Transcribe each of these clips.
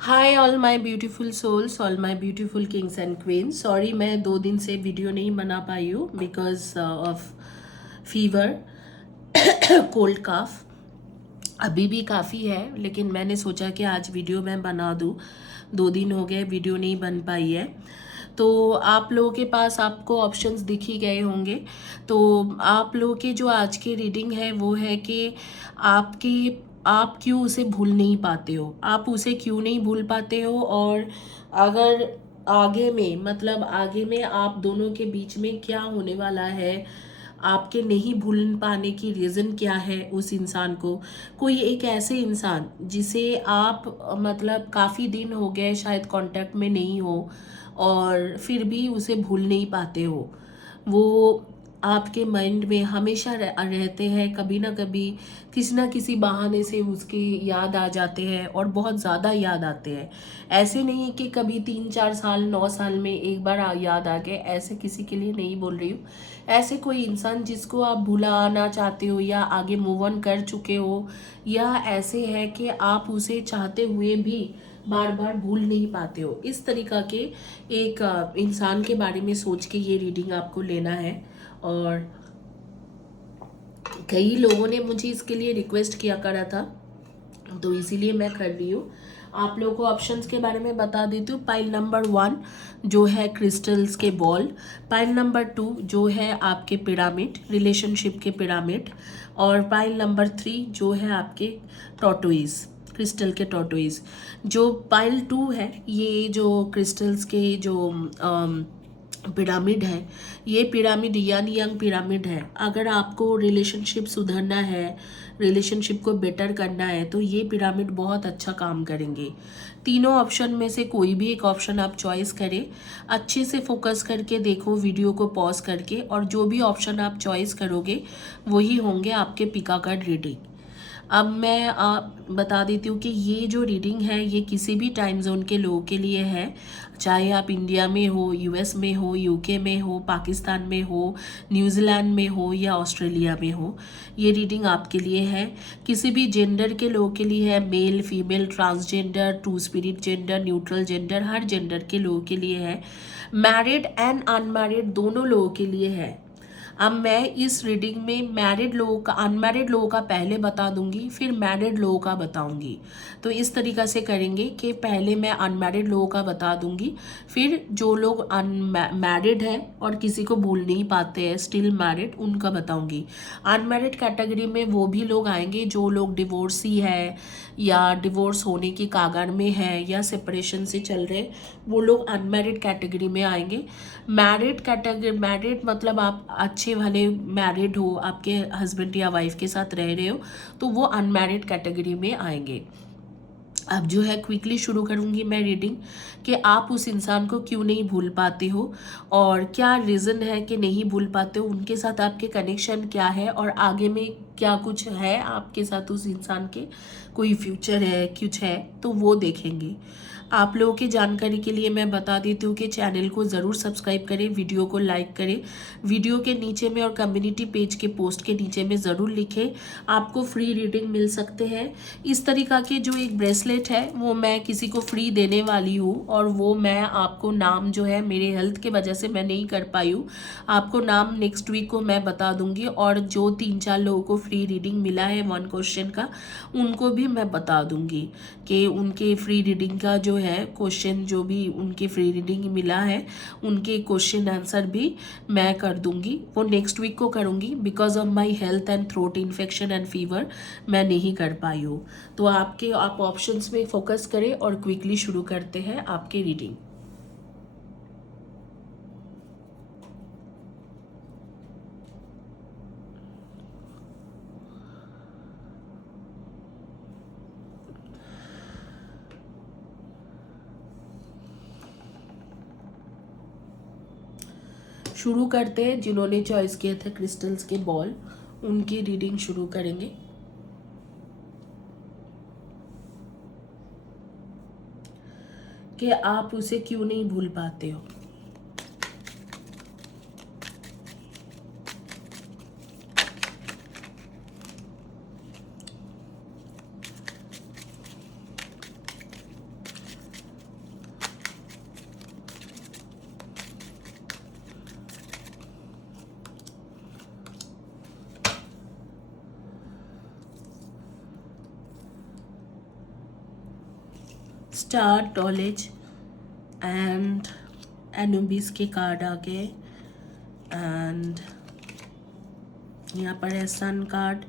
Hi all my beautiful souls, all my beautiful kings and queens. Sorry मैं 2 दिन से video नहीं बना पाई हूँ because of fever, cold cough अभी भी काफ़ी है, लेकिन मैंने सोचा कि आज वीडियो मैं बना दूँ। 2 दिन हो गए वीडियो नहीं बन पाई है। तो आप लोगों के पास आपको ऑप्शंस दिख ही गए होंगे। तो आप लोगों के जो आज की रीडिंग है वो है कि आपकी आप क्यों उसे भूल नहीं पाते हो, आप उसे क्यों नहीं भूल पाते हो, और अगर आगे में मतलब आगे में आप दोनों के बीच में क्या होने वाला है, आपके नहीं भूल पाने की रीज़न क्या है उस इंसान को। कोई एक ऐसे इंसान जिसे आप मतलब काफ़ी दिन हो गए शायद कांटेक्ट में नहीं हो और फिर भी उसे भूल नहीं पाते हो। वो आपके माइंड में हमेशा रहते हैं, कभी ना कभी किसी ना किसी बहाने से उसकी याद आ जाते हैं और बहुत ज़्यादा याद आते हैं। ऐसे नहीं कि कभी 3-4 साल 9 साल में एक बार याद आ गए, ऐसे किसी के लिए नहीं बोल रही हूँ। ऐसे कोई इंसान जिसको आप भुलाना चाहते हो या आगे मूव ऑन कर चुके हो, या ऐसे है कि आप उसे चाहते हुए भी बार बार भूल नहीं पाते हो, इस तरीका के एक इंसान के बारे में सोच के ये रीडिंग आपको लेना है। और कई लोगों ने मुझे इसके लिए रिक्वेस्ट किया करा था, तो इसीलिए मैं कर रही हूँ। आप लोगों को ऑप्शंस के बारे में बता देती हूँ। पाइल नंबर 1 जो है क्रिस्टल्स के बॉल, पाइल नंबर 2 जो है आपके पिरामिड, रिलेशनशिप के पिरामिड, और पाइल नंबर 3 जो है आपके टॉटोइज, क्रिस्टल के टॉटोइज। जो पाइल 2 है, ये जो क्रिस्टल्स के जो पिरामिड है, ये पिरामिड यान यंग पिरामिड है। अगर आपको रिलेशनशिप सुधरना है, रिलेशनशिप को बेटर करना है, तो ये पिरामिड बहुत अच्छा काम करेंगे। तीनों ऑप्शन में से कोई भी एक ऑप्शन आप चॉइस करें, अच्छे से फोकस करके देखो वीडियो को पॉज करके, और जो भी ऑप्शन आप चॉइस करोगे वही होंगे आपके पिका कार्ड रीडिंग। अब मैं बता देती हूँ कि ये जो रीडिंग है ये किसी भी टाइम जोन के लोगों के लिए है, चाहे आप इंडिया में हो, यूएस में हो, यूके में हो, पाकिस्तान में हो, न्यूजीलैंड में हो या ऑस्ट्रेलिया में हो। ये रीडिंग आपके लिए है। किसी भी जेंडर के लोगों के लिए है, male female transgender two spirit gender neutral gender, हर जेंडर के लोगों के लिए है। मैरिड एंड अनमैरिड दोनों लोगों के लिए है। अब मैं इस रीडिंग में मैरिड लोगों का, अनमैरिड लोगों का पहले बता दूंगी, फिर मैरिड लोगों का बताऊंगी। तो इस तरीका से करेंगे कि पहले मैं अनमैरिड लोगों का बता दूंगी, फिर जो लोग अनमैरिड हैं और किसी को भूल नहीं पाते हैं, स्टिल मैरिड, उनका बताऊंगी। अनमैरिड कैटेगरी में वो भी लोग आएंगे जो लोग डिवोर्सी है या डिवोर्स होने की कागार में है या सेपरेशन से चल रहे, वो लोग अनमैरिड कैटेगरी में आएंगे। मैरिड कैटेगरी, मैरिड मतलब आप अच्छे वाले मैरिड हो, आपके हस्बैंड या वाइफ के साथ रह रहे हो, तो वो अनमैरिड कैटेगरी में आएंगे। अब जो है क्विकली शुरू करूंगी मैं रीडिंग कि आप उस इंसान को क्यों नहीं भूल पाते हो और क्या रीज़न है कि नहीं भूल पाते हो, उनके साथ आपके कनेक्शन क्या है और आगे में क्या कुछ है आपके साथ उस इंसान के, कोई फ्यूचर है कुछ है, तो वो देखेंगे। आप लोगों की जानकारी के लिए मैं बता देती हूँ कि चैनल को ज़रूर सब्सक्राइब करें, वीडियो को लाइक करें, वीडियो के नीचे में और कम्युनिटी पेज के पोस्ट के नीचे में ज़रूर लिखें, आपको फ्री रीडिंग मिल सकते हैं। इस तरीका के जो एक ब्रेसलेट है वो मैं किसी को फ्री देने वाली हूँ, और वो मैं आपको नाम जो है मेरे हेल्थ के वजह से मैं नहीं कर पाई हूँ, आपको नाम नेक्स्ट वीक को मैं बता दूंगी। और जो 3-4 लोगों को फ्री रीडिंग मिला है 1 क्वेश्चन का, उनको भी मैं बता दूंगी कि उनके फ्री रीडिंग का जो है क्वेश्चन, जो भी उनके फ्री रीडिंग मिला है उनके क्वेश्चन आंसर भी मैं कर दूंगी। वो नेक्स्ट वीक को करूंगी, because of my health and throat infection and fever मैं नहीं कर पाई हूँ। तो आप ऑप्शंस में फोकस करें और क्विकली शुरू करते हैं आपकी रीडिंग। शुरू करते हैं, जिन्होंने चॉइस किया था क्रिस्टल्स के बॉल, उनकी रीडिंग शुरू करेंगे। कि आप उसे क्यों नहीं भूल पाते हो। स्टार नॉलेज एंड एनुबिस के कार्ड आ गए, एंड यहाँ पर है सन कार्ड,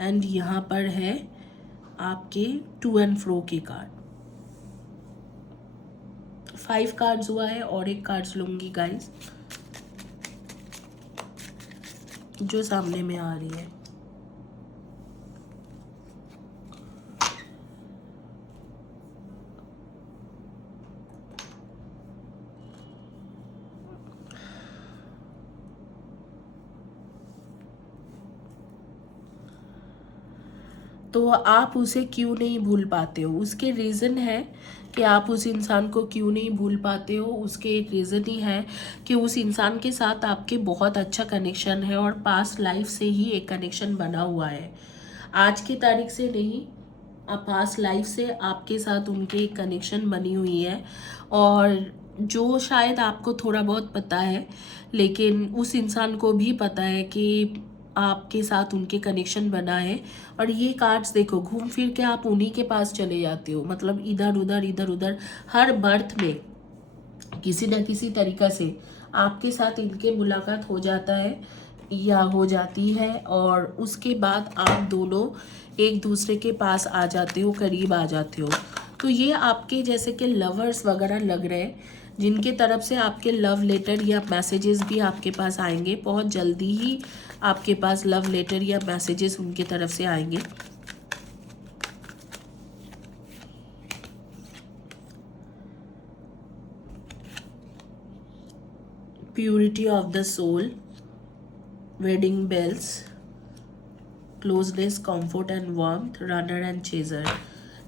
एंड यहाँ पर है आपके टू एंड फ्रो के कार्ड। 5 कार्ड्स हुआ है और एक कार्ड्स लूंगी गाइस जो सामने में आ रही है। तो आप उसे क्यों नहीं भूल पाते हो, उसके रीज़न है कि आप उस इंसान को क्यों नहीं भूल पाते हो। उसके एक रीज़न ही है कि उस इंसान के साथ आपके बहुत अच्छा कनेक्शन है और पास्ट लाइफ से ही एक कनेक्शन बना हुआ है, आज की तारीख से नहीं, पास्ट लाइफ से आपके साथ उनके एक कनेक्शन बनी हुई है, और जो शायद आपको थोड़ा बहुत पता है लेकिन उस इंसान को भी पता है कि आपके साथ उनके कनेक्शन बना है। और ये कार्ड्स देखो, घूम फिर के आप उन्हीं के पास चले जाते हो, मतलब इधर उधर हर बर्थ में किसी न किसी तरीका से आपके साथ इनके मुलाकात हो जाता है या हो जाती है, और उसके बाद आप दोनों एक दूसरे के पास आ जाते हो, करीब आ जाते हो। तो ये आपके जैसे कि लवर्स वगैरह लग रहे हैं, जिनके तरफ से आपके लव लेटर या मैसेजेस भी आपके पास आएंगे, बहुत जल्दी ही आपके पास लव लेटर या मैसेजेस उनके तरफ से आएंगे। Purity of the soul, wedding bells, closeness, comfort and warmth, runner and chaser.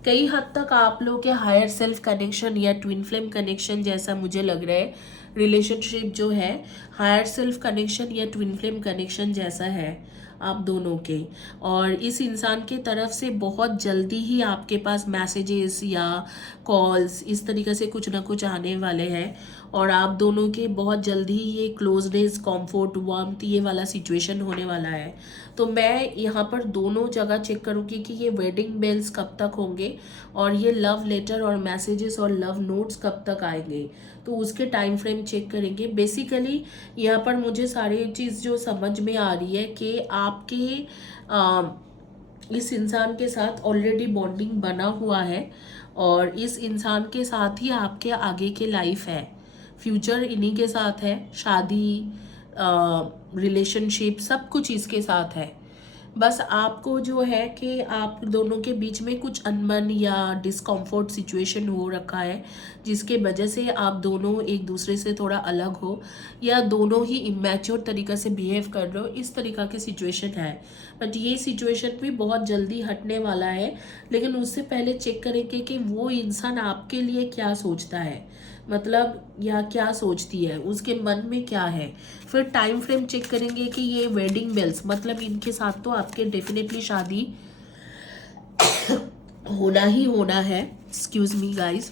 कई हद तक आप लोग के हायर सेल्फ कनेक्शन या ट्विन फ्लेम कनेक्शन जैसा मुझे लग रहा है, रिलेशनशिप जो है हायर सेल्फ कनेक्शन या ट्विन फ्लेम कनेक्शन जैसा है आप दोनों के, और इस इंसान के तरफ से बहुत जल्दी ही आपके पास मैसेजेस या कॉल्स इस तरीके से कुछ ना कुछ आने वाले हैं, और आप दोनों के बहुत जल्दी ही ये क्लोजनेस, कंफर्ट, वार्मथ ये वाला सिचुएशन होने वाला है। तो मैं यहाँ पर दोनों जगह चेक करूँगी कि ये वेडिंग बेल्स कब तक होंगे और ये लव लेटर और मैसेजेस और लव नोट्स कब तक आएंगे, तो उसके टाइम फ्रेम चेक करेंगे। बेसिकली यहाँ पर मुझे सारी चीज़ जो समझ में आ रही है कि आपके इस इंसान के साथ ऑलरेडी बॉन्डिंग बना हुआ है, और इस इंसान के साथ ही आपके आगे के लाइफ है, फ्यूचर इन्हीं के साथ है, शादी, रिलेशनशिप सब कुछ इसके साथ है। बस आपको जो है कि आप दोनों के बीच में कुछ अनबन या डिस्कम्फर्ट सिचुएशन हो रखा है, जिसके वजह से आप दोनों एक दूसरे से थोड़ा अलग हो या दोनों ही इमेच्योर तरीक़ा से बिहेव कर रहे हो, इस तरीक़ा की सिचुएशन है। बट ये सिचुएशन भी बहुत जल्दी हटने वाला है, लेकिन उससे पहले चेक करेंगे कि वो इंसान आपके लिए क्या सोचता है, मतलब या क्या सोचती है, उसके मन में क्या है। फिर टाइम फ्रेम चेक करेंगे कि ये वेडिंग बेल्स, मतलब इनके साथ तो आपके डेफिनेटली शादी होना ही होना है, एक्सक्यूज मी गाइस,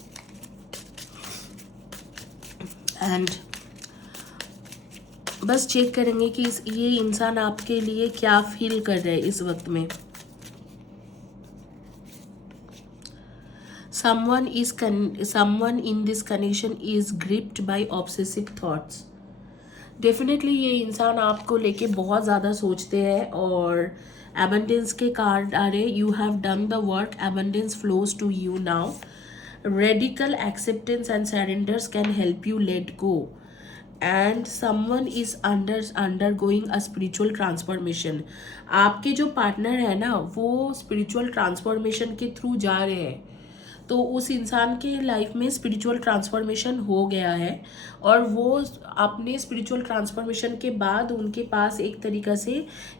एंड बस चेक करेंगे कि ये इंसान आपके लिए क्या फील कर रहा है इस वक्त में। someone in this connection is gripped by obsessive thoughts। Definitely ये इंसान आपको लेके बहुत ज़्यादा सोचते हैं, और एबंडेंस के कार्ड आ रहे, you have done the work, abundance flows to you now, radical acceptance and surrenders can help you let go, and someone is undergoing a spiritual transformation. आपके जो पार्टनर है ना, वो स्पिरिचुअल ट्रांसफॉर्मेशन के through जा रहे हैं, तो उस इंसान के लाइफ में स्पिरिचुअल ट्रांसफॉर्मेशन हो गया है, और वो अपने स्पिरिचुअल ट्रांसफॉर्मेशन के बाद उनके पास एक तरीक़ा से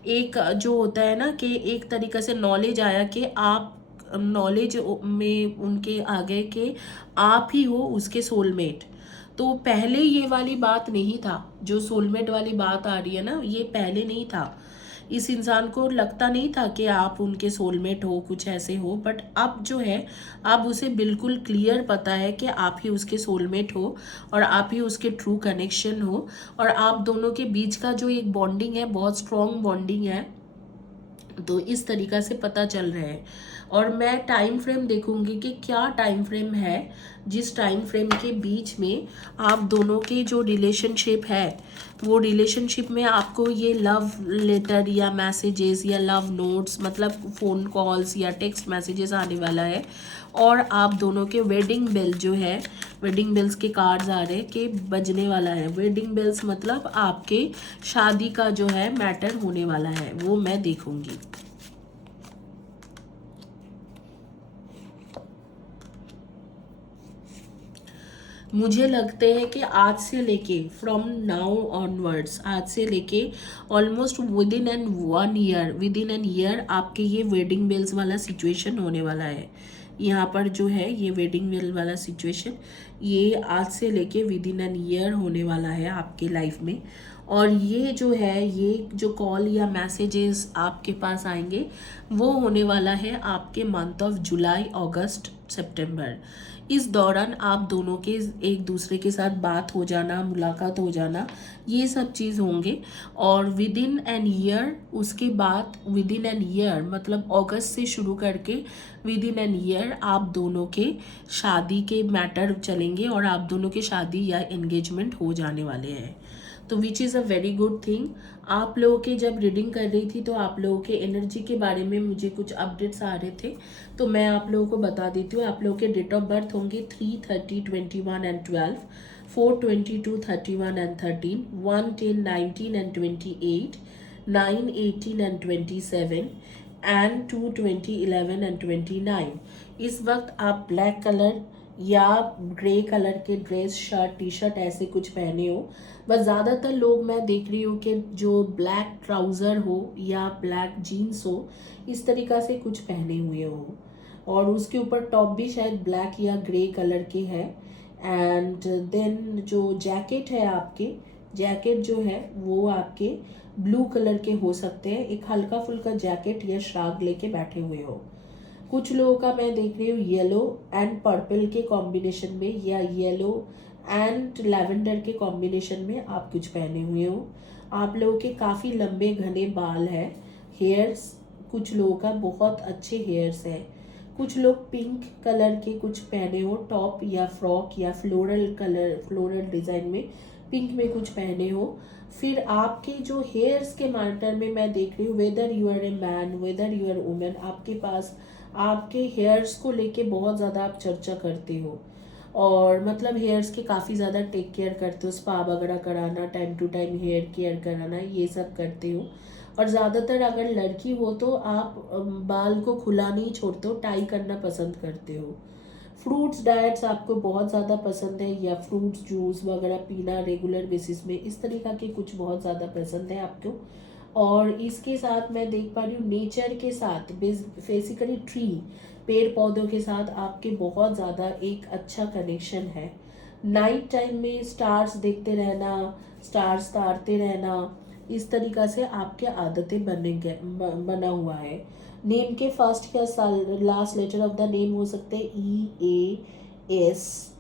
एक जो होता है ना कि एक तरीक़ा से नॉलेज आया कि आप नॉलेज में उनके आगे के आप ही हो उसके सोलमेट। तो पहले ये वाली बात नहीं था, जो सोलमेट वाली बात आ रही है ना, ये पहले नहीं था। इस इंसान को लगता नहीं था कि आप उनके सोलमेट हो, कुछ ऐसे हो, बट अब जो है अब उसे बिल्कुल क्लियर पता है कि आप ही उसके सोलमेट हो और आप ही उसके ट्रू कनेक्शन हो, और आप दोनों के बीच का जो एक बॉन्डिंग है बहुत स्ट्रॉन्ग बॉन्डिंग है, तो इस तरीक़ा से पता चल रहा है। और मैं टाइम फ्रेम देखूंगी कि क्या टाइम फ्रेम है जिस टाइम फ्रेम के बीच में आप दोनों के जो रिलेशनशिप है वो रिलेशनशिप में आपको ये लव लेटर या मैसेजेस या लव नोट्स मतलब फ़ोन कॉल्स या टेक्स्ट मैसेजेस आने वाला है। और आप दोनों के वेडिंग बेल जो है, वेडिंग बेल्स के कार्ड्स आ रहे हैं कि बजने वाला है। वेडिंग बेल्स मतलब आपके शादी का जो है मैटर होने वाला है, वो मैं देखूंगी। मुझे लगते हैं कि आज से लेके फ्रॉम नाउ ऑनवर्ड्स, आज से लेके almost with in an year आपके ये वेडिंग बेल्स वाला सिचुएशन होने वाला है। यहाँ पर जो है ये वेडिंग बेल वाला सिचुएशन ये आज से लेके विद इन एन ईयर होने वाला है आपके लाइफ में। और ये जो है ये जो कॉल या मैसेजेस आपके पास आएंगे वो होने वाला है आपके मंथ ऑफ जुलाई, अगस्त, सितंबर। इस दौरान आप दोनों के एक दूसरे के साथ बात हो जाना, मुलाकात हो जाना, ये सब चीज़ होंगे। और विद इन एन ईयर, उसके बाद विद इन एन ईयर मतलब अगस्त से शुरू करके विद इन एन ईयर आप दोनों के शादी के मैटर चलेंगे और आप दोनों के शादी या एंगेजमेंट हो जाने वाले हैं। तो which is a very good thing. आप लोगों के जब रीडिंग कर रही थी तो आप लोगों के एनर्जी के बारे में मुझे कुछ अपडेट्स आ रहे थे, तो मैं आप लोगों को बता देती हूँ। आप लोगों के डेट ऑफ बर्थ होंगे 3, 30, 21 and 12, 4, 22, 31 and 13, 1, 10, 19 and 28, 9, 18 and 27 and 2, 20, 11 and 29। इस वक्त आप ब्लैक कलर या ग्रे कलर के ड्रेस, शर्ट, टी शर्ट ऐसे कुछ पहने हो। बस ज़्यादातर लोग मैं देख रही हूँ कि जो ब्लैक ट्राउज़र हो या ब्लैक जीन्स हो, इस तरीक़ा से कुछ पहने हुए हो। और उसके ऊपर टॉप भी शायद ब्लैक या ग्रे कलर के है। एंड देन जो जैकेट है आपके, जैकेट जो है वो आपके ब्लू कलर के हो सकते हैं। एक हल्का फुल्का जैकेट या श्राग लेके बैठे हुए हो। कुछ लोगों का मैं देख रही हूँ येलो एंड पर्पल के कॉम्बिनेशन में या येलो एंड लैवेंडर के कॉम्बिनेशन में आप कुछ पहने हुए हो। आप लोगों के काफ़ी लंबे घने बाल हैं, हेयर्स कुछ लोगों का बहुत अच्छे हेयर्स हैं। कुछ लोग पिंक कलर के कुछ पहने हो, टॉप या फ्रॉक या फ्लोरल कलर, फ्लोरल डिज़ाइन में पिंक में कुछ पहने हो। फिर आपके जो हेयर्स के मैटर में मैं देख रही हूँ whether you are a man, whether you are women, आपके पास आपके हेयर्स को लेके बहुत ज़्यादा आप चर्चा करते हो और मतलब हेयर्स के काफ़ी ज़्यादा टेक केयर करते हो, स्पा वगैरह कराना, time to time hair care कराना, ये सब करते हो। और ज़्यादातर अगर लड़की हो तो आप बाल को खुला नहीं छोड़ते हो, टाई करना पसंद करते हो। फ्रूट्स डाइट्स आपको बहुत ज़्यादा पसंद है या फ्रूट्स जूस वगैरह पीना रेगुलर बेसिस में, इस तरीक़ा के कुछ बहुत ज़्यादा पसंद है आपको। और इसके साथ मैं देख पा रही हूँ नेचर के साथ, बेसिकली ट्री, पेड़ पौधों के साथ आपके बहुत ज़्यादा एक अच्छा कनेक्शन है। नाइट टाइम में स्टार्स देखते रहना, स्टार्स तारते रहना, इस तरीक़ा से आपके आदतें बना हुआ है। नेम के फर्स्ट या last letter of the name हो सकते हैं EAFTRPCNIUDE।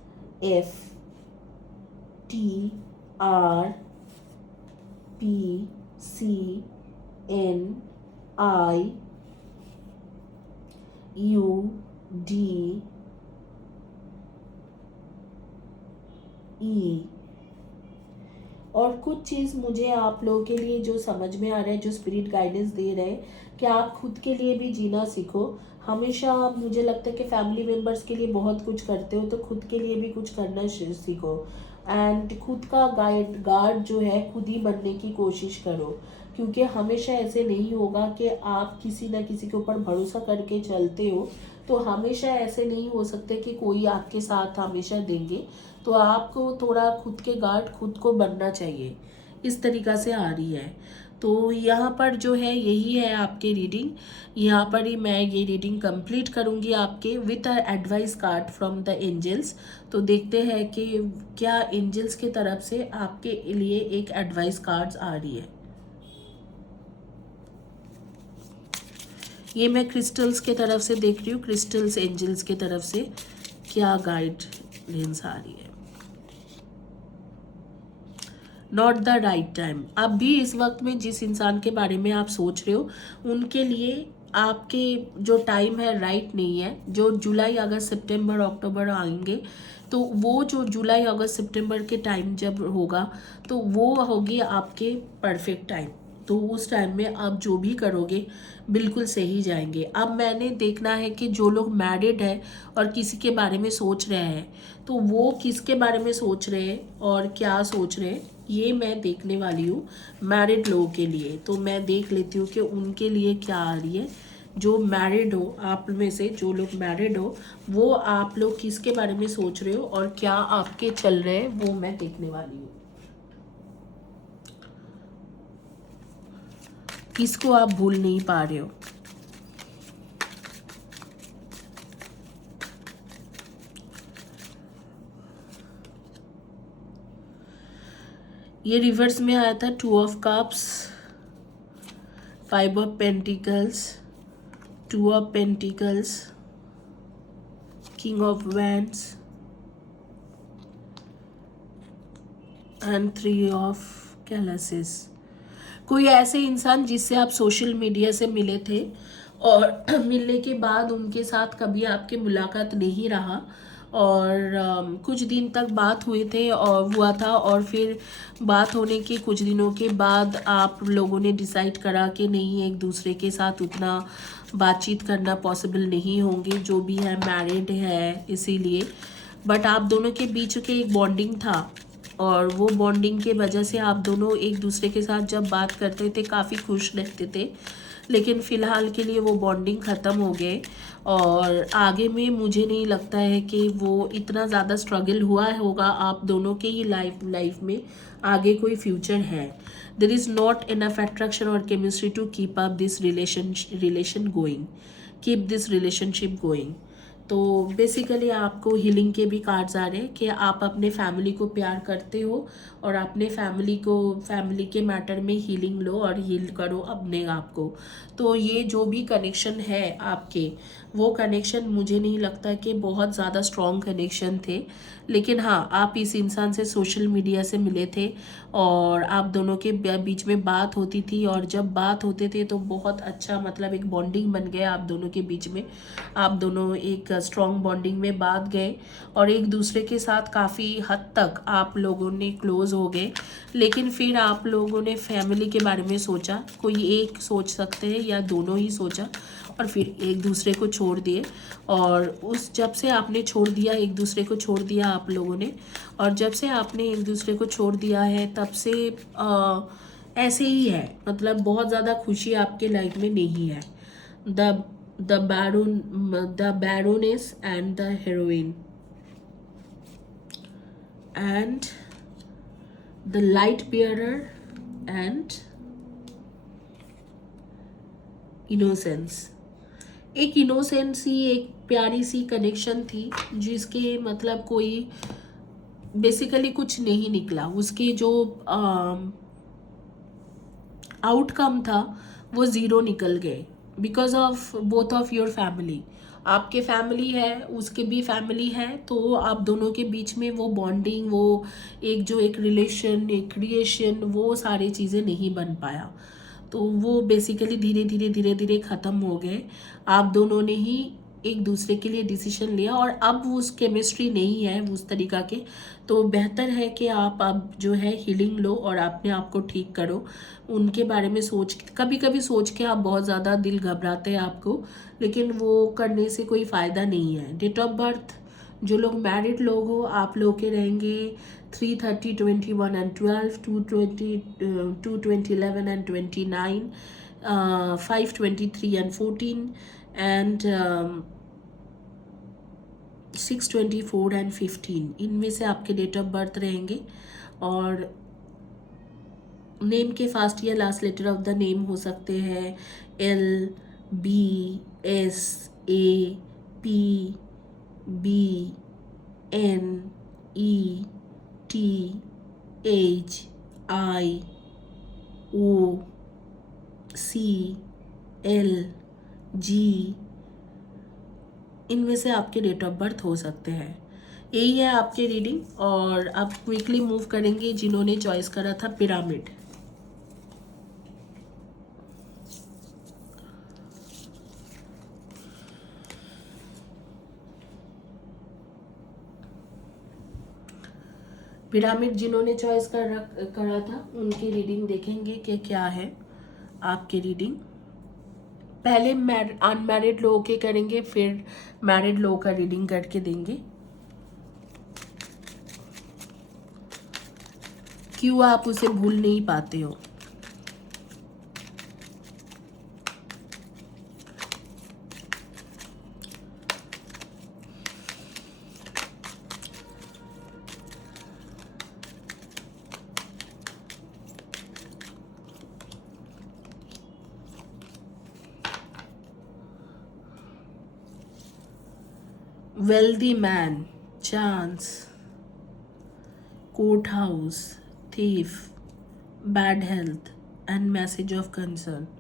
और कुछ चीज़ मुझे आप लोगों के लिए जो समझ में आ रहा है, जो स्पिरिट गाइडेंस दे रहे हैं कि आप खुद के लिए भी जीना सीखो। हमेशा मुझे लगता है कि फैमिली मेम्बर्स के लिए बहुत कुछ करते हो, तो खुद के लिए भी कुछ करना सीखो। एंड खुद का गार्ड जो है खुद ही बनने की कोशिश करो, क्योंकि हमेशा ऐसे नहीं होगा कि आप किसी न किसी के ऊपर भरोसा करके चलते हो, तो हमेशा ऐसे नहीं हो सकते कि कोई आपके साथ हमेशा देंगे। तो आपको थोड़ा खुद के गार्ड खुद को बनना चाहिए, इस तरीक़ा से आ रही है। तो यहाँ पर जो है यही है आपके रीडिंग। यहाँ पर ही मैं ये रीडिंग कंप्लीट करूँगी आपके with a advice card from the angels. तो देखते हैं कि क्या एंजल्स की तरफ से आपके लिए एक एडवाइस कार्ड्स आ रही है। ये मैं क्रिस्टल्स के तरफ से देख रही हूँ, क्रिस्टल्स एंजल्स के तरफ से क्या गाइड लेंस आ रही है। Not the right time. अब भी इस वक्त में जिस इंसान के बारे में आप सोच रहे हो उनके लिए आपके जो टाइम है राइट नहीं है। जो जुलाई अगस्त सितंबर अक्टूबर आएंगे तो वो जो जुलाई अगस्त सितंबर के टाइम जब होगा तो वो होगी आपके परफेक्ट टाइम। तो उस टाइम में आप जो भी करोगे बिल्कुल सही जाएंगे। अब मैंने देखना है कि जो लोग मैरिड है और किसी के बारे में सोच रहे हैं तो वो किसके बारे में सोच रहे हैं और क्या सोच रहे हैं, ये मैं देखने वाली हूँ मैरिड लोगों के लिए। तो मैं देख लेती हूँ कि उनके लिए क्या आ रही है। जो मैरिड हो, आप में से जो लोग मैरिड हो, वो आप लोग किसके बारे में सोच रहे हो और क्या आपके चल रहे हैं, वो मैं देखने वाली हूँ। किसको आप भूल नहीं पा रहे हो। ये रिवर्स में आया था 2 of cups, 5 of pentacles, 2 of pentacles, king of wands and 3 of chalices. कोई ऐसे इंसान जिससे आप सोशल मीडिया से मिले थे और मिलने के बाद उनके साथ कभी आपकी मुलाकात नहीं रहा और कुछ दिन तक बात हुए थे और हुआ था और फिर बात होने के कुछ दिनों के बाद आप लोगों ने डिसाइड करा कि नहीं, एक दूसरे के साथ उतना बातचीत करना पॉसिबल नहीं होंगे, जो भी है मैरिड है इसीलिए। बट आप दोनों के बीच के एक बॉन्डिंग था और वो बॉन्डिंग के वजह से आप दोनों एक दूसरे के साथ जब बात करते थे काफ़ी खुश रहते थे। लेकिन फ़िलहाल के लिए वो बॉन्डिंग ख़त्म हो गए और आगे में मुझे नहीं लगता है कि वो इतना ज़्यादा स्ट्रगल हुआ होगा आप दोनों के ही लाइफ में आगे कोई फ्यूचर है। There is not enough attraction और chemistry to keep up this relation going, keep this relationship going. तो बेसिकली आपको हीलिंग के भी कार्ड्स आ रहे हैं कि आप अपने फैमिली को प्यार करते हो और अपने फैमिली के मैटर में हीलिंग लो और हील करो अपने आप को। तो ये जो भी कनेक्शन है आपके, वो कनेक्शन मुझे नहीं लगता कि बहुत ज़्यादा स्ट्रॉन्ग कनेक्शन थे। लेकिन हाँ, आप इस इंसान से सोशल मीडिया से मिले थे और आप दोनों के बीच में बात होती थी और जब बात होते थे तो बहुत अच्छा मतलब एक बॉन्डिंग बन गया आप दोनों के बीच में। आप दोनों एक स्ट्रॉन्ग बॉन्डिंग में बात गए और एक दूसरे के साथ काफ़ी हद तक आप लोगों ने क्लोज हो गए। लेकिन फिर आप लोगों ने फैमिली के बारे में सोचा, कोई एक सोच सकते हैं या दोनों ही सोचा और फिर एक दूसरे को छोड़ दिए। और उस जब से आपने छोड़ दिया, एक दूसरे को छोड़ दिया आप लोगों ने, और जब से आपने एक दूसरे को छोड़ दिया है तब से ऐसे ही है, मतलब बहुत ज़्यादा खुशी आपके लाइफ में नहीं है। The baroness and the heroin and the light bearer and innocence. एक इनोसेंस ही, एक प्यारी सी कनेक्शन थी जिसके मतलब कोई बेसिकली कुछ नहीं निकला। उसके जो आउटकम था वो ज़ीरो निकल गए because of both of your family. आपके फैमिली है, उसके भी फैमिली है, तो आप दोनों के बीच में वो बॉन्डिंग, वो एक रिलेशन, एक क्रिएशन, वो सारी चीज़ें नहीं बन पाया। तो वो बेसिकली धीरे धीरे धीरे धीरे ख़त्म हो गए। आप दोनों ने ही एक दूसरे के लिए डिसीजन लिया और अब उस केमिस्ट्री नहीं है उस तरीका के। तो बेहतर है कि आप अब जो है हीलिंग लो और अपने आप को ठीक करो। उनके बारे में कभी कभी सोच के आप बहुत ज़्यादा दिल घबराते हैं आपको, लेकिन वो करने से कोई फ़ायदा नहीं है। डेट ऑफ बर्थ जो लोग मैरिड लोग हो, आप लोग के रहेंगे 3, 30, 21 and 12, 2, 20, 11 and 29, 5, 23 and 14 and 6, 24 and 15। इनमें से आपके डेट ऑफ बर्थ रहेंगे। और नेम के फर्स्ट या last letter of the name हो सकते हैं L, B, S, A, P, B, N, E, T, H, I, O, C, L, G। इनमें से आपके डेट ऑफ बर्थ हो सकते हैं। यही है आपके रीडिंग। और अब क्विकली मूव करेंगे जिन्होंने चॉइस करा था पिरामिड। पिरामिड जिन्होंने चॉइस करा था उनकी रीडिंग देखेंगे कि क्या है आपकी रीडिंग। पहले अनमैरिड लोगों के करेंगे, फिर मैरिड लोगों का रीडिंग करके देंगे। क्यों आप उसे भूल नहीं पाते हो? Wealthy man, chance, courthouse, thief, bad health and message of concern।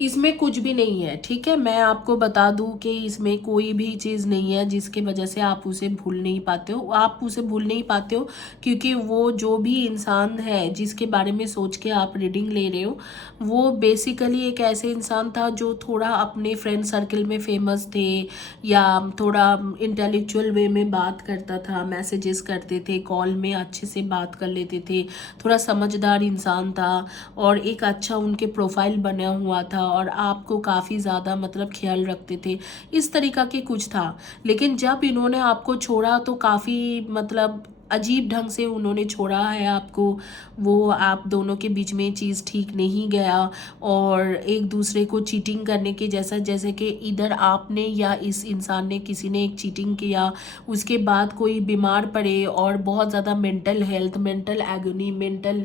इसमें कुछ भी नहीं है, ठीक है। मैं आपको बता दूं कि इसमें कोई भी चीज़ नहीं है जिसकी वजह से आप उसे भूल नहीं पाते हो। आप उसे भूल नहीं पाते हो क्योंकि वो जो भी इंसान है जिसके बारे में सोच के आप रीडिंग ले रहे हो, वो बेसिकली एक ऐसे इंसान था जो थोड़ा अपने फ्रेंड सर्कल में फेमस थे, या थोड़ा इंटेलेक्चुअल वे में बात करता था, मैसेजेस करते थे, कॉल में अच्छे से बात कर लेते थे, थोड़ा समझदार इंसान था, और एक अच्छा उनके प्रोफाइल बना हुआ था, और आपको काफ़ी ज़्यादा मतलब ख्याल रखते थे, इस तरीका के कुछ था। लेकिन जब इन्होंने आपको छोड़ा तो काफ़ी मतलब अजीब ढंग से उन्होंने छोड़ा है आपको। वो आप दोनों के बीच में चीज़ ठीक नहीं गया, और एक दूसरे को चीटिंग करने के जैसा, जैसे कि इधर आपने या इस इंसान ने, किसी ने एक चीटिंग किया, उसके बाद कोई बीमार पड़े और बहुत ज़्यादा mental health, mental agony, mental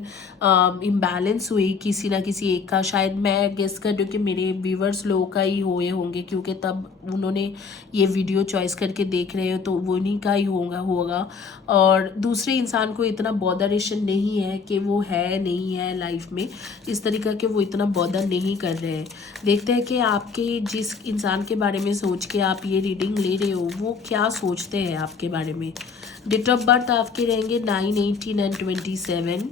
imbalance हुई किसी ना किसी एक का। शायद मैं गेस कर रही हूँ कि मेरे व्यूवर्स लोग का ही हुए होंगे, क्योंकि तब उन्होंने ये वीडियो चॉइस करके देख रहे हो तो वो उन्हीं का ही होगा। और दूसरे इंसान को इतना बॉदरेशन नहीं है कि वो है नहीं है लाइफ में, इस तरीका के वो इतना बॉदर नहीं कर रहे हैं। देखते हैं कि आपके जिस इंसान के बारे में सोच के आप ये रीडिंग ले रहे हो वो क्या सोचते हैं आपके बारे में। डेट ऑफ बर्थ आपके रहेंगे 9, 18 and 27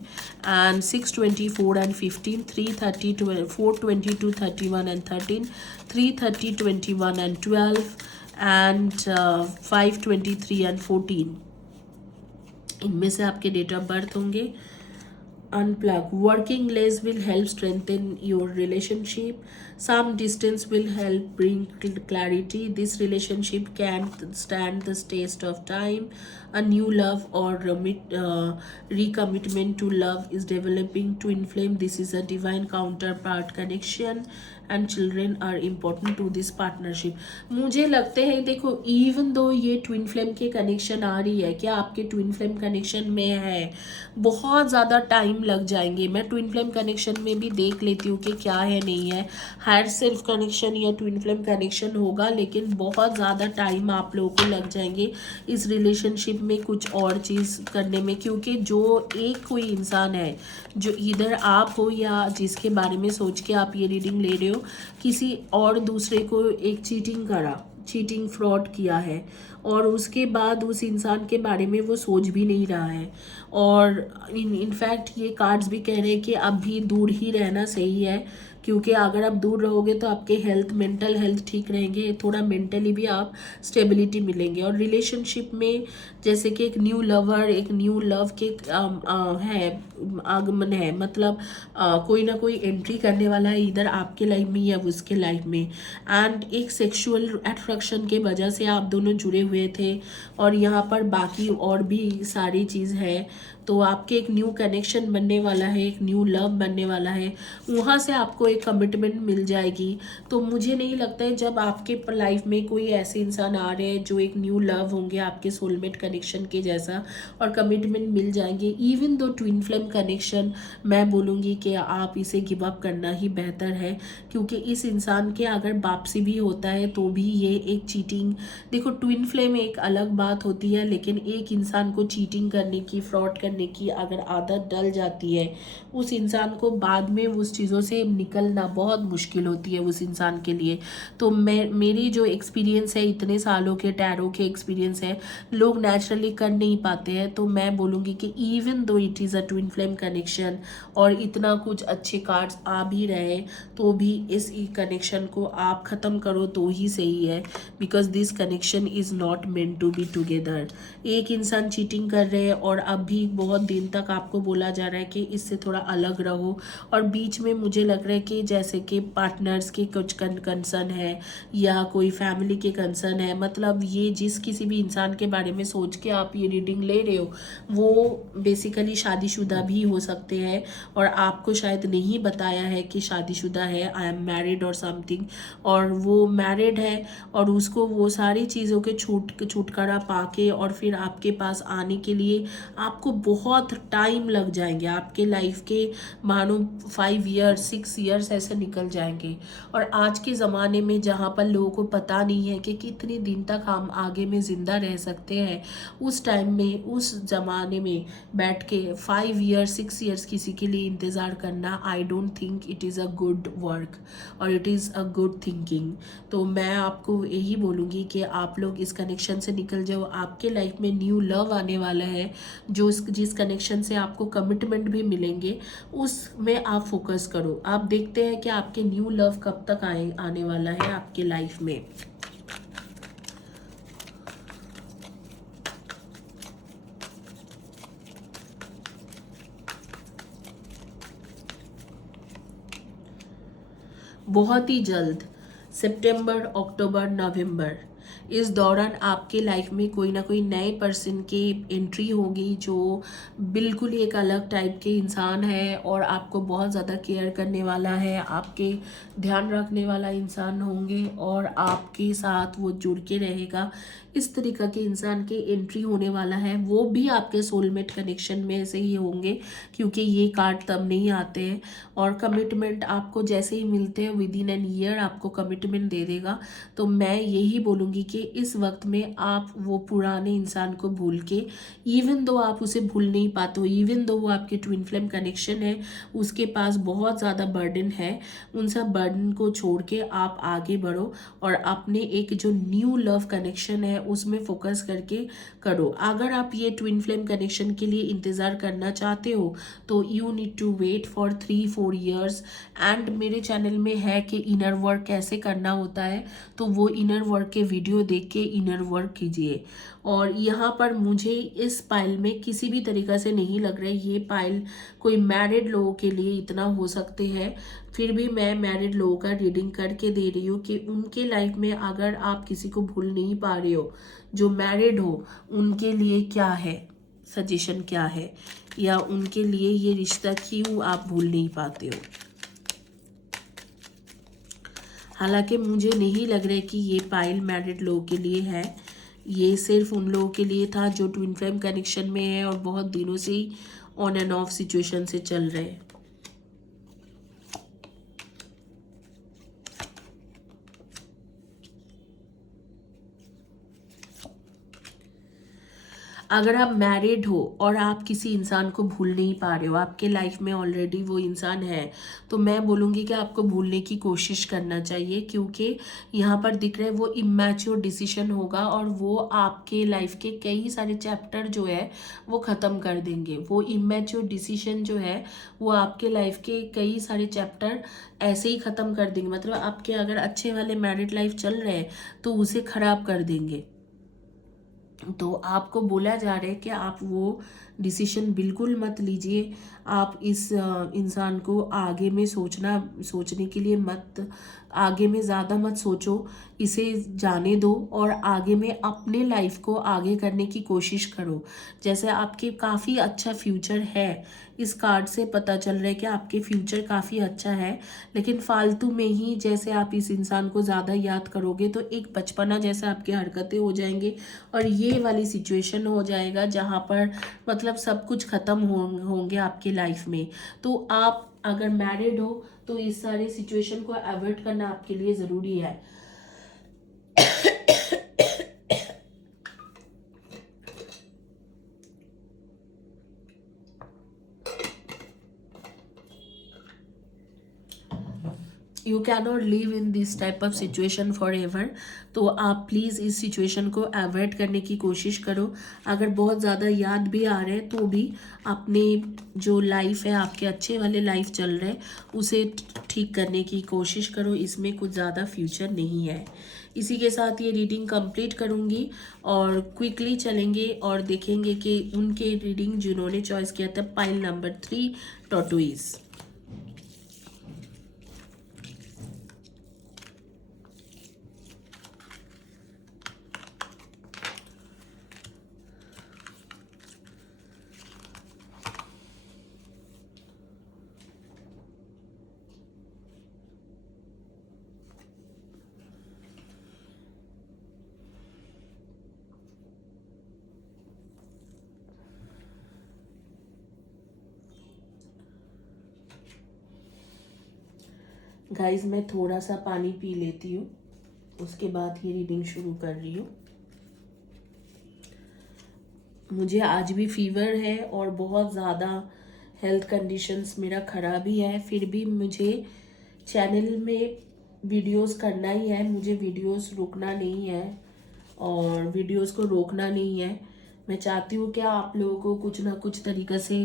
and 6, 24 and 15, 3, 30, 4, 22, 31 and 13, 3, 30, 21 and 12 and 5, 23 and 14। इनमें से आपके डेट ऑफ बर्थ होंगे। Unplug. Working less will help strengthen your relationship. Some distance will help bring clarity. This relationship can stand the test of time. A new love or recommitment to love is developing. Twin flame. This is a divine counterpart connection. And children are important to this partnership. मुझे लगते हैं, देखो, even though ये twin flame के connection आ रही है, क्या आपके ट्विन फ्लेम कनेक्शन में है, बहुत ज़्यादा टाइम लग जाएंगे। मैं ट्विन फ्लेम कनेक्शन में भी देख लेती हूँ कि क्या है नहीं है, हायर सेल्फ कनेक्शन या ट्विन फ्लेम कनेक्शन होगा, लेकिन बहुत ज़्यादा टाइम आप लोगों को लग जाएंगे इस रिलेशनशिप में कुछ और चीज़ करने में। क्योंकि जो एक कोई इंसान है जो इधर आप हो या जिसके बारे में सोच के आप ये रीडिंग ले रहे हो, किसी और दूसरे को एक चीटिंग फ्रॉड किया है, और उसके बाद उस इंसान के बारे में वो सोच भी नहीं रहा है। और इनफैक्ट ये कार्ड्स भी कह रहे हैं कि अभी दूर ही रहना सही है, क्योंकि अगर आप दूर रहोगे तो आपके हेल्थ, मेंटल हेल्थ ठीक रहेंगे, थोड़ा मेंटली भी आप स्टेबिलिटी मिलेंगे। और रिलेशनशिप में जैसे कि एक न्यू लवर, एक न्यू लव के है आगमन है, मतलब कोई ना कोई एंट्री करने वाला है इधर आपके लाइफ में या उसके लाइफ में। एंड एक सेक्सुअल अट्रैक्शन के वजह से आप दोनों जुड़े हुए थे, और यहाँ पर बाकी और भी सारी चीज़ है। तो आपके एक न्यू कनेक्शन बनने वाला है, एक न्यू लव बनने वाला है, वहाँ से आपको एक कमिटमेंट मिल जाएगी। तो मुझे नहीं लगता है जब आपके लाइफ में कोई ऐसे इंसान आ रहे हैं जो एक न्यू लव होंगे आपके सोलमेट कनेक्शन के जैसा, और कमिटमेंट मिल जाएंगे। Even though twin flame connection, मैं बोलूँगी कि आप इसे गिव अप करना ही बेहतर है, क्योंकि इस इंसान के अगर वापसी भी होता है तो भी ये एक चीटिंग, देखो ट्विन फ्लेम एक अलग बात होती है, लेकिन एक इंसान को चीटिंग करने की, फ्रॉड करने करने की अगर आदत डल जाती है, उस इंसान को बाद में उस चीज़ों से निकलना बहुत मुश्किल होती है उस इंसान के लिए। तो मेरी जो एक्सपीरियंस है, इतने सालों के टैरो के एक्सपीरियंस है, लोग नेचुरली कर नहीं पाते हैं। तो मैं बोलूँगी कि even though it is a twin flame connection और इतना कुछ अच्छे कार्ड्स आ भी रहे, तो भी इस कनेक्शन को आप ख़त्म करो तो ही सही है, because this connection is not meant to be together. एक इंसान चीटिंग कर रहे हैं और अब भी बहुत दिन तक आपको बोला जा रहा है कि इससे थोड़ा अलग रहो, और बीच में मुझे लग रहा है कि जैसे कि पार्टनर्स के कुछ कंसर्न है या कोई फैमिली के कंसर्न है, मतलब ये जिस किसी भी इंसान के बारे में सोच के आप ये रीडिंग ले रहे हो वो बेसिकली शादीशुदा भी हो सकते हैं, और आपको शायद नहीं बताया है कि शादीशुदा है, आई एम मैरिड और समथिंग, और वो मैरिड है और उसको वो सारी चीज़ों के छुटकारा पाके और फिर आपके पास आने के लिए आपको बहुत टाइम लग जाएंगे। आपके लाइफ के मानो 5 ईयर्स 6 ईयर्स ऐसे निकल जाएंगे। और आज के ज़माने में जहाँ पर लोगों को पता नहीं है कि कितने दिन तक हम आगे में ज़िंदा रह सकते हैं, उस टाइम में उस ज़माने में बैठ के 5 ईयर्स 6 ईयर्स किसी के लिए इंतज़ार करना, I don't think it is a good work और it is a good thinking. तो मैं आपको यही बोलूँगी कि आप लोग इस कनेक्शन से निकल जाओ। आपके लाइफ में न्यू लव आने वाला है, जो जिस कनेक्शन से आपको कमिटमेंट भी मिलेंगे उसमें आप फोकस करो। आप देखते हैं कि आपके न्यू लव कब तक आने वाला है आपके लाइफ में। बहुत ही जल्द सितंबर अक्टूबर नवंबर इस दौरान आपके लाइफ में कोई ना कोई नए पर्सन की एंट्री होगी, जो बिल्कुल एक अलग टाइप के इंसान है और आपको बहुत ज़्यादा केयर करने वाला है, आपके ध्यान रखने वाला इंसान होंगे और आपके साथ वो जुड़ के रहेगा। इस तरीक़ा के इंसान के एंट्री होने वाला है, वो भी आपके सोलमेट कनेक्शन में से ही होंगे, क्योंकि ये कार्ड तब नहीं आते हैं। और कमिटमेंट आपको जैसे ही मिलते हैं विद इन एन ईयर आपको कमिटमेंट दे देगा। तो मैं यही बोलूँगी कि इस वक्त में आप वो पुराने इंसान को भूल के, इवन दो आप उसे भूल नहीं पाते हो, इवन दो वो आपके ट्विन फ्लेम कनेक्शन है, उसके पास बहुत ज़्यादा बर्डन है, उन सब बर्डन को छोड़ के आप आगे बढ़ो और अपने एक जो न्यू लव कनेक्शन है उसमें फोकस करके करो। अगर आप ये ट्विन फ्लेम कनेक्शन के लिए इंतज़ार करना चाहते हो तो you need to wait for 3-4 years. And मेरे चैनल में है कि इनर वर्क कैसे करना होता है, तो वो इनर वर्क के वीडियो देख के इनर वर्क कीजिए। और यहाँ पर मुझे इस पाइल में किसी भी तरीक़ा से नहीं लग रहा है ये पाइल कोई मैरिड लोगों के लिए इतना हो सकते हैं, फिर भी मैं मैरिड लोगों का रीडिंग करके दे रही हूँ कि उनके लाइफ में अगर आप किसी को भूल नहीं पा रहे हो जो मैरिड हो, उनके लिए क्या है सजेशन, क्या है, या उनके लिए ये रिश्ता क्यों आप भूल नहीं पाते हो। हालांकि मुझे नहीं लग रहा है कि ये पाइल मैरिड लोगों के लिए है, ये सिर्फ उन लोगों के लिए था जो ट्विन फ्लेम कनेक्शन में है और बहुत दिनों से ही ऑन एंड ऑफ सिचुएशन से चल रहे हैं। अगर आप मैरिड हो और आप किसी इंसान को भूल नहीं पा रहे हो, आपके लाइफ में ऑलरेडी वो इंसान है, तो मैं बोलूँगी कि आपको भूलने की कोशिश करना चाहिए, क्योंकि यहाँ पर दिख रहा है वो इमैच्योर डिसीजन होगा और वो आपके लाइफ के कई सारे चैप्टर जो है वो ख़त्म कर देंगे। वो इमैच्योर डिसीजन जो है वो आपके लाइफ के कई सारे चैप्टर ऐसे ही ख़त्म कर देंगे, मतलब आपके अगर अच्छे वाले मैरिड लाइफ चल रहे हैं तो उसे ख़राब कर देंगे। तो आपको बोला जा रहा है कि आप वो डिसीजन बिल्कुल मत लीजिए। आप इस इंसान को आगे में सोचने के लिए मत, आगे में ज़्यादा मत सोचो, इसे जाने दो और आगे में अपने लाइफ को आगे करने की कोशिश करो। जैसे आपके काफ़ी अच्छा फ्यूचर है, इस कार्ड से पता चल रहा है कि आपके फ्यूचर काफ़ी अच्छा है, लेकिन फालतू में ही जैसे आप इस इंसान को ज़्यादा याद करोगे तो एक बचपना जैसे आपकी हरकतें हो जाएंगी और ये वाली सिचुएशन हो जाएगा जहाँ पर मतलब सब कुछ ख़त्म होंगे आपकी लाइफ में। तो आप अगर मैरिड हो तो इस सारे सिचुएशन को अवॉइड करना आपके लिए ज़रूरी है। You cannot live in this type of situation for ever. तो आप प्लीज़ इस सिचुएशन को अवॉइड करने की कोशिश करो। अगर बहुत ज़्यादा याद भी आ रहे हैं तो भी अपने जो लाइफ है, आपके अच्छे वाले लाइफ चल रहे हैं, उसे ठीक करने की कोशिश करो। इसमें कुछ ज़्यादा फ्यूचर नहीं है। इसी के साथ ये रीडिंग कंप्लीट करूँगी और क्विकली चलेंगे और देखेंगे कि उनके रीडिंग जिन्होंने चॉइस किया था पाइल नंबर 3 टॉर्टोइज। गाइस मैं थोड़ा सा पानी पी लेती हूँ, उसके बाद ही रीडिंग शुरू कर रही हूँ। मुझे आज भी फीवर है और बहुत ज़्यादा हेल्थ कंडीशंस मेरा ख़राब ही है, फिर भी मुझे चैनल में वीडियोस करना ही है। मुझे वीडियोस रोकना नहीं है और वीडियोस को रोकना नहीं है। मैं चाहती हूँ कि आप लोगों को कुछ ना कुछ तरीक़े से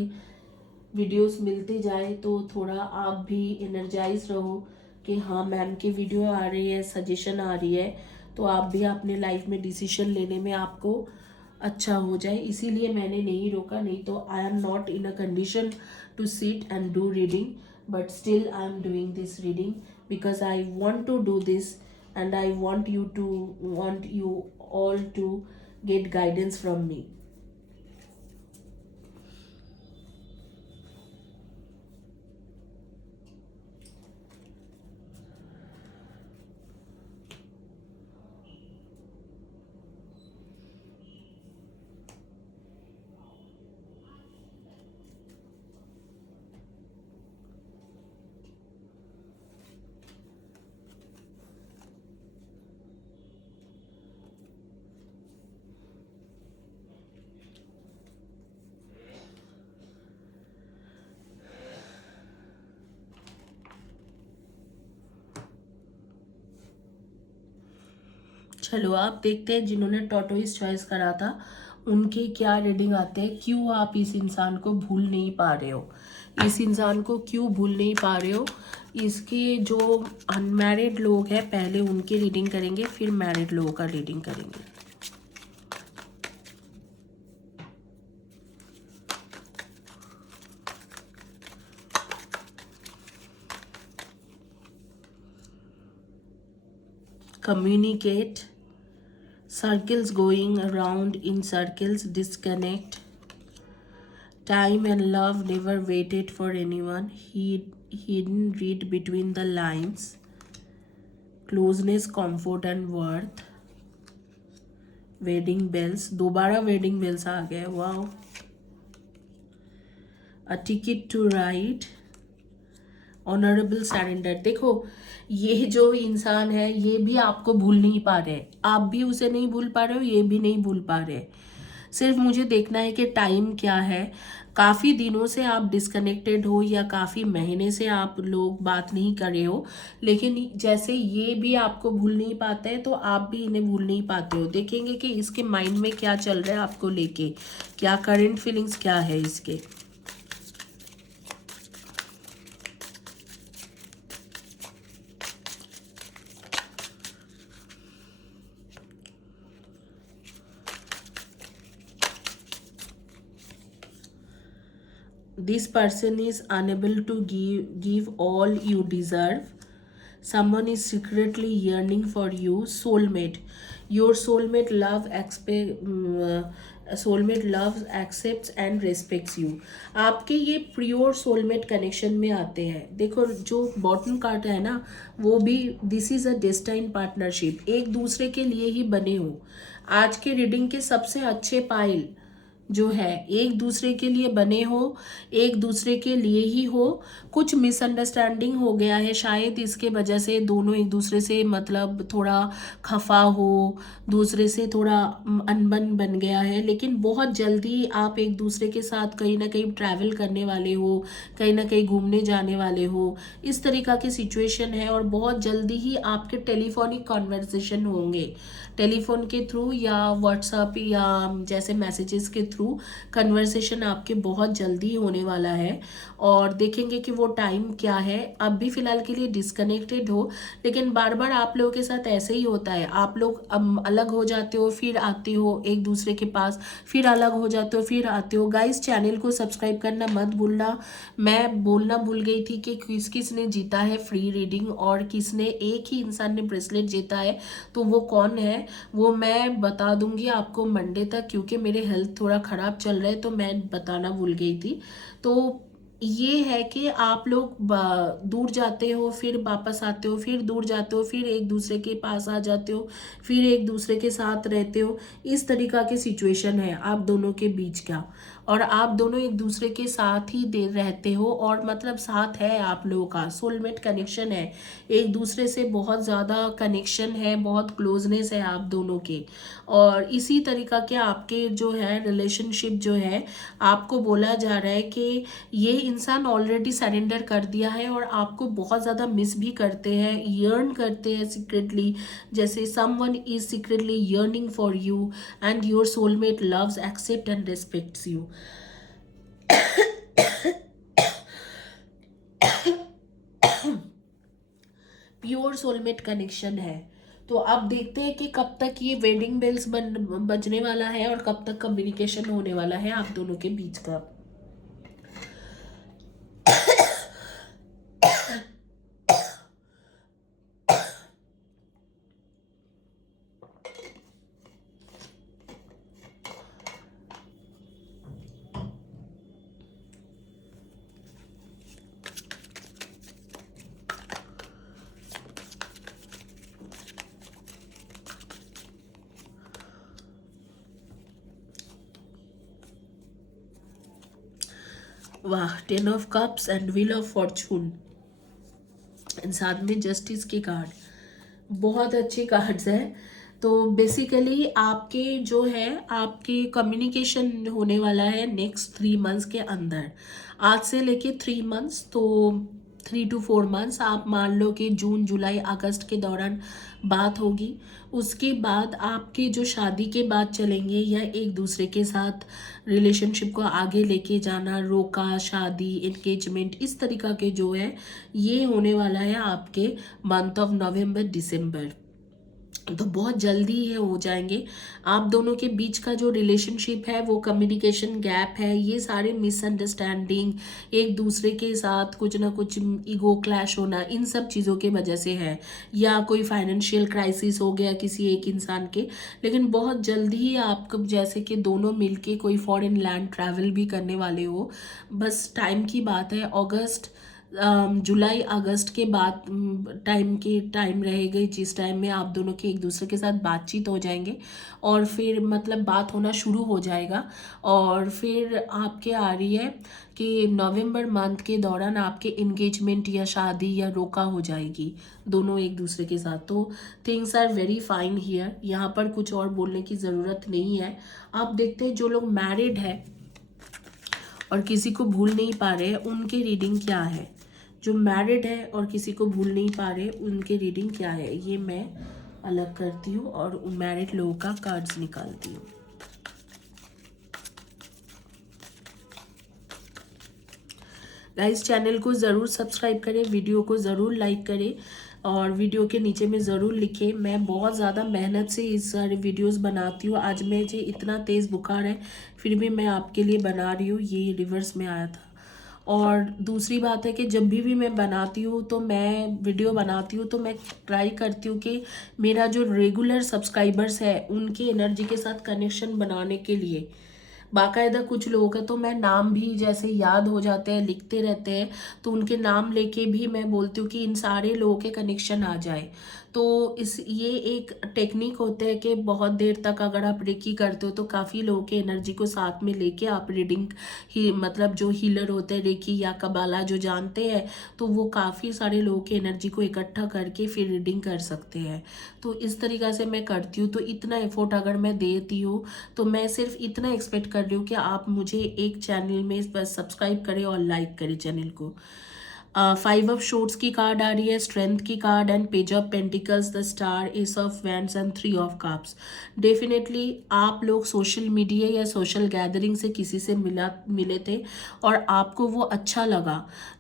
वीडियोस मिलते जाए तो थोड़ा आप भी एनर्जाइज रहो कि हाँ मैम की वीडियो आ रही है, सजेशन आ रही है, तो आप भी अपने लाइफ में डिसीजन लेने में आपको अच्छा हो जाए। इसीलिए मैंने नहीं रोका, नहीं तो I am not in a condition to sit and do reading, but still I am doing this reading because I want to do this and I want you all to get guidance from me. चलो आप देखते हैं जिन्होंने tortoise choice करा था उनके क्या reading आते हैं। क्यों आप इस इंसान को भूल नहीं पा रहे हो, इस इंसान को क्यों भूल नहीं पा रहे हो। इसके जो अनमैरिड लोग हैं पहले उनकी रीडिंग करेंगे, फिर मैरिड लोगों का रीडिंग करेंगे। Communicate, circles going around in circles, disconnect, time and love never waited for anyone, hidden read between the lines, closeness, comfort and worth, wedding bells, दोबारा wedding bells आ गए, wow, a ticket to ride, honourable surrender. देखो ये जो इंसान है ये भी आपको भूल नहीं पा रहे, आप भी उसे नहीं भूल पा रहे हो, ये भी नहीं भूल पा रहे। सिर्फ मुझे देखना है कि टाइम क्या है। काफ़ी दिनों से आप डिस्कनेक्टेड हो या काफ़ी महीने से आप लोग बात नहीं कर रहे हो, लेकिन जैसे ये भी आपको भूल नहीं पाते हैं तो आप भी इन्हें भूल नहीं पाते हो। देखेंगे कि इसके माइंड में क्या चल रहा है आपको लेके, क्या करंट फीलिंग्स क्या है इसके। This person is unable to give all you deserve. Someone is secretly yearning for you. Soulmate, your soulmate loves, accepts and respects you. आपके ये प्योर सोलमेट कनेक्शन में आते हैं। देखो जो बॉटम कार्ड है ना वो भी this is a destined partnership, एक दूसरे के लिए ही बने हो। आज के रीडिंग के सबसे अच्छे पाइल जो है एक दूसरे के लिए बने हो, एक दूसरे के लिए ही हो। कुछ मिसअंडरस्टैंडिंग हो गया है शायद, इसके वजह से दोनों एक दूसरे से मतलब थोड़ा खफा हो, दूसरे से थोड़ा अनबन बन गया है। लेकिन बहुत जल्दी आप एक दूसरे के साथ कहीं ना कहीं ट्रैवल करने वाले हो, कहीं ना कहीं घूमने जाने वाले हो, इस तरीका की सिचुएशन है। और बहुत जल्दी ही आपके टेलीफोनिक कॉन्वर्सेशन होंगे, टेलीफोन के थ्रू या व्हाट्सएप या जैसे मैसेजेस के थ्रू कन्वर्सेशन आपके बहुत जल्दी होने वाला है। और देखेंगे कि वो टाइम क्या है। अब भी फिलहाल के लिए डिस्कनेक्टेड हो, लेकिन बार बार आप लोगों के साथ ऐसे ही होता है, आप लोग अलग हो जाते हो, फिर आते हो एक दूसरे के पास, फिर अलग हो जाते हो, फिर आते हो। गाइस चैनल को सब्सक्राइब करना मत भूलना। मैं बोलना भूल गई थी कि किस किस ने जीता है फ्री रीडिंग, और किसने, एक ही इंसान ने ब्रेसलेट जीता है, तो वो कौन है वो मैं बता दूंगी आपको मंडे तक, क्योंकि मेरे हेल्थ थोड़ा ख़राब चल रहा है तो मैं बताना भूल गई थी। तो ये है कि आप लोग दूर जाते हो, फिर वापस आते हो, फिर दूर जाते हो, फिर एक दूसरे के पास आ जाते हो, फिर एक दूसरे के साथ रहते हो। इस तरीका की सिचुएशन है आप दोनों के बीच का, और आप दोनों एक दूसरे के साथ ही दे रहते हो, और मतलब साथ है आप लोगों का, सोलमेट कनेक्शन है, एक दूसरे से बहुत ज़्यादा कनेक्शन है, बहुत क्लोजनेस है आप दोनों के। और इसी तरीका के आपके जो है रिलेशनशिप जो है, आपको बोला जा रहा है कि ये इंसान ऑलरेडी सरेंडर कर दिया है और आपको बहुत ज़्यादा मिस भी करते हैं, यर्न करते हैं सीक्रेटली, जैसे someone is secretly yearning for you and your soulmate loves accept and respects you. Pure soulmate connection है। तो अब देखते हैं कि कब तक ये वेडिंग बेल्स बजने वाला है और कब तक कम्युनिकेशन होने वाला है आप दोनों के बीच का। वाह, 10 of cups and wheel of Fortune, साथ में जस्टिस के कार्ड, बहुत अच्छे कार्ड्स हैं। तो बेसिकली आपके जो है आपके कम्युनिकेशन होने वाला है नेक्स्ट 3 मंथ्स के अंदर, आज से लेके 3 मंथ्स, तो 3 to 4 मंथ्स आप मान लो कि जून जुलाई अगस्त के दौरान बात होगी। उसके बाद आपके जो शादी के बाद चलेंगे, या एक दूसरे के साथ रिलेशनशिप को आगे लेके जाना, रोका, शादी, एंगेजमेंट, इस तरीका के जो है ये होने वाला है आपके मंथ ऑफ नवंबर दिसंबर। तो बहुत जल्दी ये हो जाएंगे। आप दोनों के बीच का जो रिलेशनशिप है, वो कम्युनिकेशन गैप है, ये सारे मिसअंडरस्टैंडिंग, एक दूसरे के साथ कुछ ना कुछ ईगो क्लैश होना, इन सब चीज़ों के वजह से है, या कोई फाइनेंशियल क्राइसिस हो गया किसी एक इंसान के। लेकिन बहुत जल्दी ही आपको जैसे कि दोनों मिलके कोई फॉरेन लैंड ट्रैवल भी करने वाले हो, बस टाइम की बात है। अगस्त जुलाई अगस्त के बाद टाइम रहेगा, जिस टाइम में आप दोनों के एक दूसरे के साथ बातचीत हो जाएंगे, और फिर मतलब बात होना शुरू हो जाएगा। और फिर आपके आ रही है कि नवंबर मंथ के दौरान आपके इंगेजमेंट या शादी या रोका हो जाएगी दोनों एक दूसरे के साथ। तो things are very fine here, यहाँ पर कुछ और बोलने की ज़रूरत नहीं है। आप देखते हैं जो लोग मैरिड है और किसी को भूल नहीं पा रहे, उनके रीडिंग क्या है। जो मैरिड है और किसी को भूल नहीं पा रहे, उनके रीडिंग क्या है, ये मैं अलग करती हूँ और मैरिड लोगों का कार्ड्स निकालती हूँ। गाइस चैनल को ज़रूर सब्सक्राइब करें, वीडियो को ज़रूर लाइक करें, और वीडियो के नीचे में ज़रूर लिखें। मैं बहुत ज़्यादा मेहनत से इस सारे वीडियोस बनाती हूँ। आज मुझे इतना तेज़ बुखार है, फिर भी मैं आपके लिए बना रही हूँ। ये रिवर्स में आया था। और दूसरी बात है कि जब भी मैं बनाती हूँ, तो मैं वीडियो बनाती हूँ, तो मैं ट्राई करती हूँ कि मेरा जो रेगुलर सब्सक्राइबर्स है उनकी एनर्जी के साथ कनेक्शन बनाने के लिए बाकायदा कुछ लोगों का तो मैं नाम भी जैसे याद हो जाते हैं, लिखते रहते हैं, तो उनके नाम लेके भी मैं बोलती हूँ कि इन सारे लोगों के कनेक्शन आ जाए। तो इस ये एक टेक्निक होता है कि बहुत देर तक अगर आप रेकी करते हो तो काफ़ी लोगों के एनर्जी को साथ में लेके आप रीडिंग ही मतलब जो हीलर होते हैं रेकी या कबाला जो जानते हैं, तो वो काफ़ी सारे लोगों की एनर्जी को इकट्ठा करके फिर रीडिंग कर सकते हैं। तो इस तरीक़ा से मैं करती हूँ। तो इतना एफर्ट अगर मैं देती हूँ तो मैं सिर्फ इतना एक्सपेक्ट कर रही हूँ कि आप मुझे एक चैनल में बस सब्सक्राइब करें और लाइक करें चैनल को। 5 ऑफ शोर्ट्स की कार्ड आ रही है, स्ट्रेंथ की card and page of pentacles, the star, S of wands and 3 of cups. Definitely आप लोग सोशल मीडिया या सोशल गैदरिंग से किसी से मिले थे और आपको वो अच्छा लगा,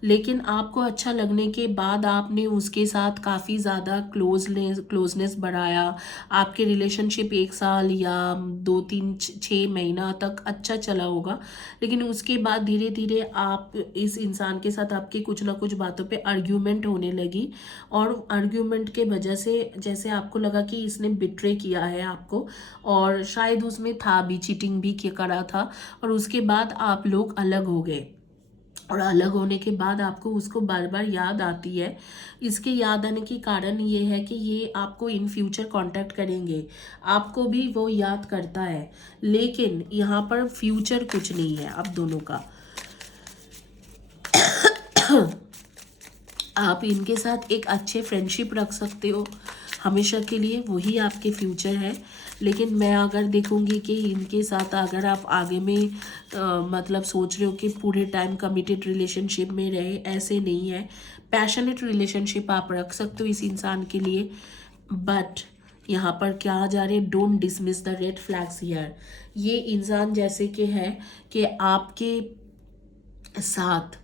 लेकिन आपको अच्छा लगने के बाद आपने उसके साथ काफ़ी ज़्यादा क्लोजनेस बढ़ाया। आपके रिलेशनशिप 1 साल या 2-3-6 महीना तक अच्छा चला होगा, लेकिन उसके बाद धीरे धीरे आप इस इंसान के साथ आपके कुछ ना कुछ बातों पे आर्ग्यूमेंट होने लगी, और आर्ग्यूमेंट के वजह से जैसे आपको लगा कि इसने बिट्रे किया है आपको, और शायद उसमें था भी, चीटिंग भी करा था, और उसके बाद आप लोग अलग हो गए। और अलग होने के बाद आपको उसको बार बार याद आती है। इसके याद आने के कारण ये है कि ये आपको इन फ्यूचर कांटेक्ट करेंगे, आपको भी वो याद करता है, लेकिन यहाँ पर फ्यूचर कुछ नहीं है आप दोनों का। आप इनके साथ एक अच्छे फ्रेंडशिप रख सकते हो हमेशा के लिए, वही आपके फ्यूचर है। लेकिन मैं अगर देखूंगी कि इनके साथ अगर आप आगे में मतलब सोच रहे हो कि पूरे टाइम कमिटेड रिलेशनशिप में रहे, ऐसे नहीं है। पैशनेट रिलेशनशिप आप रख सकते हो इस इंसान के लिए, बट यहाँ पर क्या जा रहे, don't dismiss the red flags here. ये इंसान जैसे कि है कि आपके साथ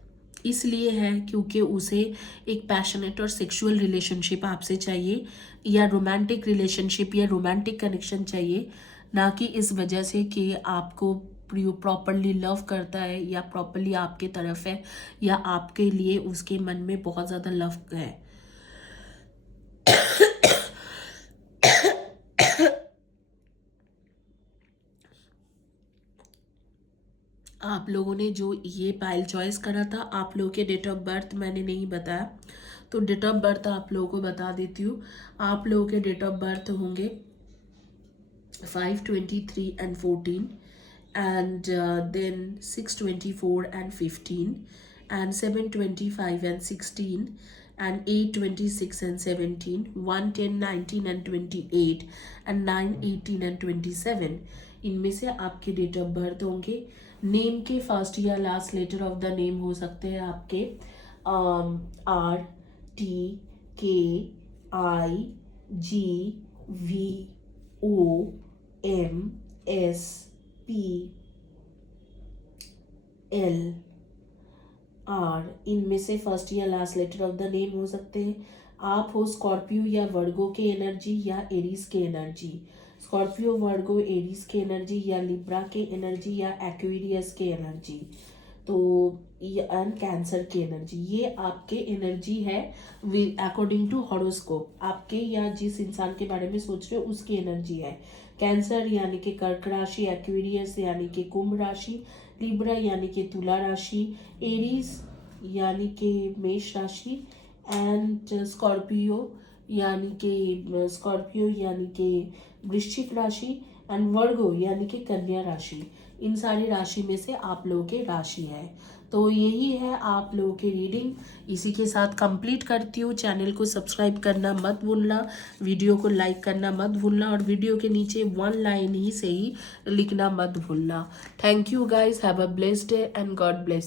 इसलिए है क्योंकि उसे एक पैशनेट और सेक्सुअल रिलेशनशिप आपसे चाहिए, या रोमांटिक रिलेशनशिप या रोमांटिक कनेक्शन चाहिए, ना कि इस वजह से कि आपको प्रॉपरली लव करता है या प्रॉपरली आपके तरफ है या आपके लिए उसके मन में बहुत ज़्यादा लव है। आप लोगों ने जो ये पाइल चॉइस करा था, आप लोगों के डेट ऑफ बर्थ मैंने नहीं बताया, तो डेट ऑफ बर्थ आप लोगों को बता देती हूँ। आप लोगों के डेट ऑफ बर्थ होंगे 5, 23 and 14, and then 6, 24 and 15, and 7, 25 and 16, and 8, 26 and 17, 1, 10, 19 and 28, and 9, 18 and 27। इनमें से आपके डेट ऑफ बर्थ होंगे। नेम के फर्स्ट या last letter of the name हो सकते हैं आपके R, T, K, I, G, V, O, M, S, P, L, R। इनमें से फर्स्ट या last letter of the name हो सकते हैं। आप हो स्कॉर्पियो या वर्गो के एनर्जी या एरीज के एनर्जी, स्कॉर्पियो, वर्गो, एरीज के एनर्जी, या लिब्रा के एनर्जी, या एक्वेरियस के एनर्जी, तो एंड कैंसर की एनर्जी। ये आपके एनर्जी है अकॉर्डिंग टू हॉरोस्कोप, आपके या जिस इंसान के बारे में सोच रहे हो उसकी एनर्जी है। कैंसर यानी कि कर्क राशि, एक्वेरियस यानी कि कुंभ राशि, लिब्रा यानी कि तुला राशि, एरीज यानी कि मेष राशि, एंड स्कॉर्पियो यानी कि वृश्चिक राशि, एंड वर्गो यानी कि कन्या राशि। इन सारी राशि में से आप लोगों के राशि है। तो यही है आप लोगों की रीडिंग, इसी के साथ कंप्लीट करती हूँ। चैनल को सब्सक्राइब करना मत भूलना, वीडियो को लाइक करना मत भूलना, और वीडियो के नीचे 1 लाइन ही से ही लिखना मत भूलना। Thank you guys, have a blessed day and God bless you.